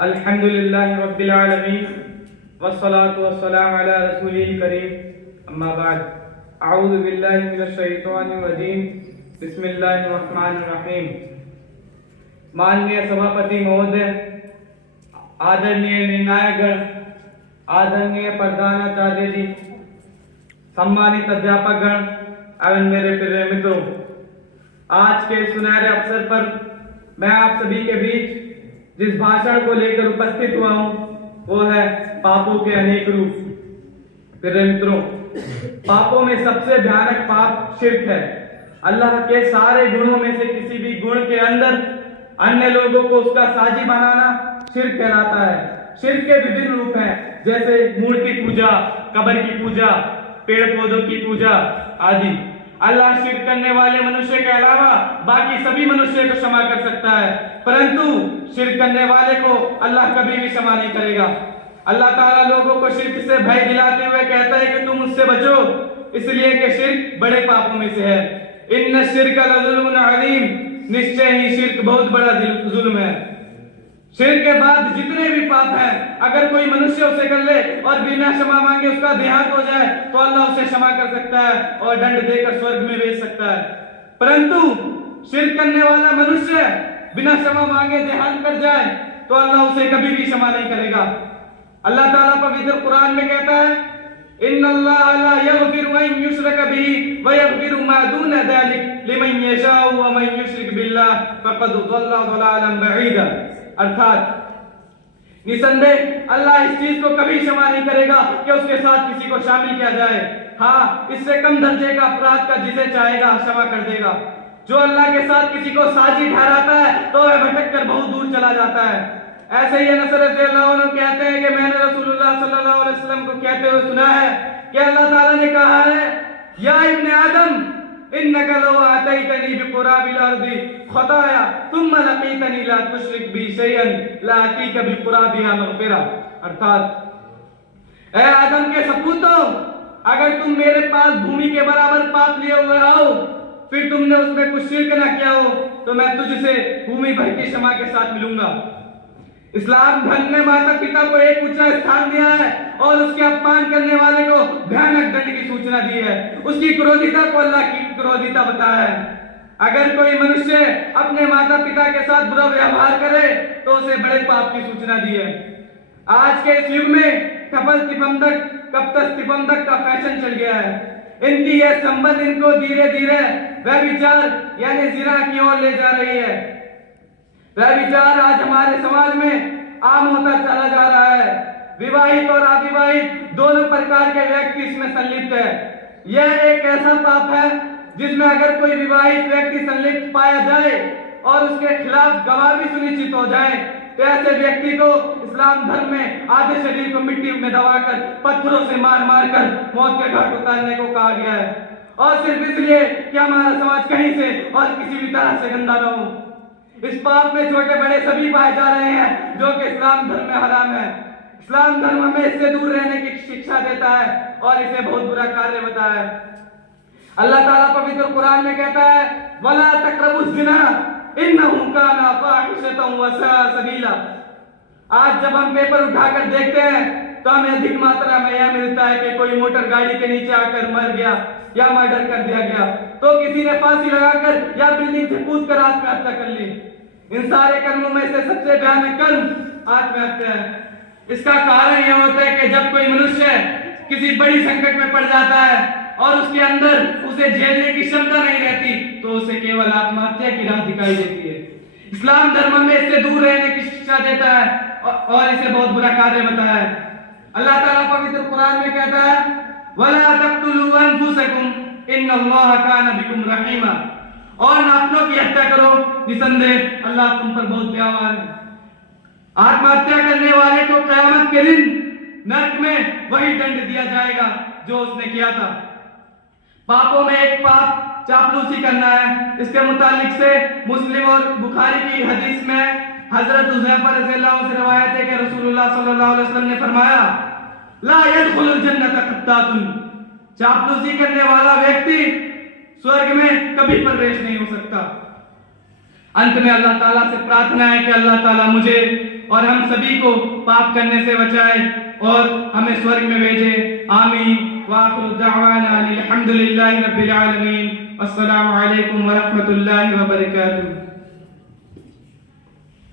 अल्हम्दुलिल्लाहि रब्बिल आलमीन वस्सलातु वस्सलामु अला रसूलिल करीम अम्मा बाद अऊज़ु बिल्लाहि मिनश शैतानिर रजीम बिस्मिल्लाहिर रहमानिर रहीम। माननीय सभापति महोदय, आदरणीय निर्णायकगण, आदरणीय प्रधानाचार्य जी, सम्मानित अध्यापकगण एवं मेरे प्रिय मित्रों, आज के सुनहरे अवसर पर मैं आप सभी के बीच जिस भाषण को लेकर उपस्थित हुआ हूं वो है पापों के अनेक रूप। प्रिय मित्रों, पापों में सबसे भयानक पाप शिर्क है। अल्लाह के सारे गुणों में से किसी भी गुण के अंदर अन्य लोगों को उसका साझी बनाना शिर्क कहलाता है। शिर्क के विभिन्न रूप हैं, जैसे मूर्ति पूजा, कब्र की पूजा, पेड़ पौधों की पूजा आदि। अल्लाह शिर्क करने वाले मनुष्य के अलावा बाकी सभी मनुष्य को क्षमा कर सकता है, परंतु शिर्क करने वाले को अल्लाह कभी भी क्षमा नहीं करेगा। अल्लाह ताला लोगों को शिर्क से भय दिलाते हुए कहता है कि तुम उससे बचो, इसलिए कि शिर्क बड़े पापों में से है। इन्न शिर्क लज़ुल्मुन अज़ीम, निश्चय ही शिर्क बहुत बड़ा जुल्म है। शिर्क के बाद जितने भी पाप हैं, अगर कोई मनुष्य उसे कर ले और बिना क्षमा मांगे उसका देहांत हो जाए तो अल्लाह उसे क्षमा कर सकता है और दंड देकर स्वर्ग में भेज सकता है। परंतु शिर्क करने वाला मनुष्य बिना क्षमा मांगे देहांत कर जाए तो अल्लाह उसे कभी भी क्षमा नहीं करेगा। अल्लाह ताला पवित्र कुरान में कहता है, इन्नल्लाह ला यग़फिरु अन युश्रक बिही व यग़फिरु मा दून ज़ालिक लिमन यशाउ व मन युश्रिक बिल्लाह फ़क़द ज़ल्ला ज़लालन बईदा। अर्थात निसंदेह अल्लाह इस चीज को कभी क्षमा नहीं करेगा कि उसके साथ किसी को शामिल किया जाए। हाँ, इससे कम दर्जे का अपराध का जिसे चाहेगा क्षमा कर देगा। जो अल्लाह के साथ किसी को साझी ठहराता है तो वह भटक कर बहुत दूर चला जाता है। ऐसे ही अनस रज़ियल्लाहु अन्हु कहते हैं कि मैंने रसूलुल्लाह सल्लल्लाहु अलैहि वसल्लम को कहते हुए सुना है कि अल्लाह ताला ने कहा है, या इब्ने आदम इन्नका लौ आतैतनी बिक़ुराबिल अर्दि खताया तुम्मा लक़ीतनी ला तुश्रिक बी शैअन ला अतीका बिक़ुराबिहा मग़फ़िरा। अर्थात, ए आदम के सपूतों, अगर तुम मेरे पास भूमि के बराबर पाप लिए हुए आओ, फिर तुमने उसमें कुछ शिर्क न किया हो, तो मैं तुझसे भूमि भर की क्षमा के साथ मिलूंगा। इस्लाम धर्म ने माता पिता को एक ऊंचा स्थान दिया है और उसके अपमान करने वाले को भयानक दंड की सूचना दी है। उसकी क्रोधिता को अल्लाह की क्रोधिता बताया है। अगर कोई मनुष्य अपने माता पिता के साथ बुरा व्यवहार करे तो उसे बड़े पाप की सूचना दी है। आज के इस युग में कपल तिपंदक, कप्तस तिपंदक का फैशन चल गया है। इनकी यह संबंध इनको धीरे धीरे व्यभिचार यानी जिना की ओर ले जा रही है। व्यभिचार आज हमारे समाज में आम होता चला जा रहा है। विवाहित और अविवाहित दोनों प्रकार के व्यक्ति इसमें संलिप्त है। यह एक ऐसा पाप है जिसमें अगर कोई विवाहित व्यक्ति संलिप्त पाया जाए और उसके खिलाफ गवाह भी सुनिश्चित हो जाए तो ऐसे व्यक्ति को इस्लाम धर्म में आधे शरीर को मिट्टी में दबाकर पत्थरों से मार मार कर मौत के घाट उतारने को कहा गया है, और सिर्फ इसलिए कि हमारा समाज कहीं से और किसी भी तरह से गंदा न हो। इस पाप में छोटे बड़े सभी पाए जा रहे हैं, जो कि इस्लाम धर्म में हराम है। इस्लाम धर्म हमें इससे दूर रहने की शिक्षा देता है और इसे बहुत बुरा कार्य बताया है। अल्लाह ताला पवित्र कुरान में कहता है, वला तक़रबुज़ ज़िना इन्नहु काना फ़ाहिशतन व साअ सबीला। आज जब हम पेपर उठाकर देखते हैं तो हमें अधिक मात्रा में यह मिलता है कि कोई मोटर गाड़ी के नीचे आकर मर गया या मर्डर कर दिया गया, तो किसी ने फांसी लगाकर या बिल्डिंग से कूदकर आत्महत्या कर ली। इन सारे कर्मों में से सबसे भयानक कर्म आत्महत्या है। इसका कारण यह होता है कि जब कोई मनुष्य किसी बड़ी संकट में पड़ जाता है और उसके अंदर उसे झेलने की क्षमता नहीं रहती तो उसे केवल आत्महत्या की राह दिखाई देती है। इस्लाम धर्म में इससे दूर रहने की शिक्षा देता है और इसे बहुत बुरा कार्य बताया है। अल्लाह ताला पवित्र कुरान में कहता है, वला तक़्तुलू अनफुसकुम इन्नल्लाह काना बिकुम रहीमा। और न अपनों की हत्या करो, निसंदेह अल्लाह तुम पर बहुत दयावान है। आत्महत्या करने वाले को क़यामत के दिन नरक में वही दंड दिया जाएगा जो उसने किया था। पापों में एक पाप चापलूसी करना है। इसके मुतालिक से मुस्लिम और बुखारी की हदीस में हजरत हुज़ैफा रज़ियल्लाहु अन्हु से रवायत है कि रसूलुल्लाह सल्लल्लाहु अलैहि वसल्लम ने फरमाया, ला यदखुलुल जन्नत क़त्तातुन, चापलूसी करने वाला व्यक्ति स्वर्ग में कभी प्रवेश नहीं हो सकता। अंत में अल्लाह ताला से प्रार्थना है कि अल्लाह ताला मुझे और हम सभी को पाप करने से बचाए और हमें स्वर्ग में भेजे। आमीन। वाखिरु दावाना अनिल हम्दुलिल्लाहि रब्बिल आलमीन। अस्सलामु अलैकुम व रहमतुल्लाहि व बरकातुहू।